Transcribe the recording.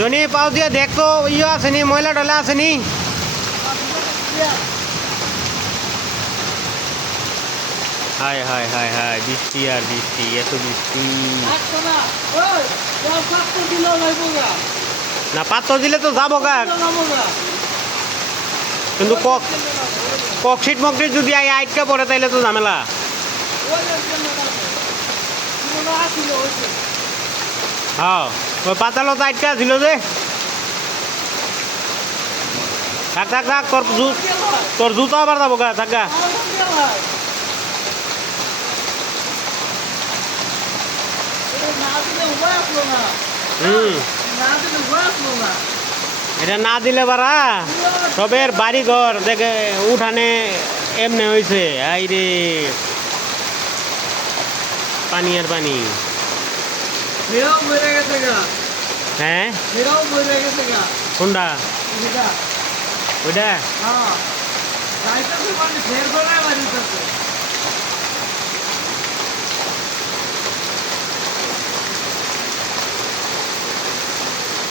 Johnny পাও দিয়ে দেখতো ইয়ে আসেনি ময়লা টলা আসেনি হায় হায় হায় হায় বৃষ্টি আর বৃষ্টি এত বৃষ্টি না পাত্র দিলে তো যাবো গা কিন্তু ককশিট মকশিট যদি আইটকা পড়ে তাইলে তো ঝামেলা হ্যাঁ ওই পাতালো তো আইটকা ছিল যে থাক থাক থাক তোর জুতো আবার যাবো গা থাক গা এটা না দিলে বারা সবের বাড়ি ঘর দেখে উঠানে এমনি হয়েছে আই রে পানি আর পানি হ্যাঁ কোনটা ওইটা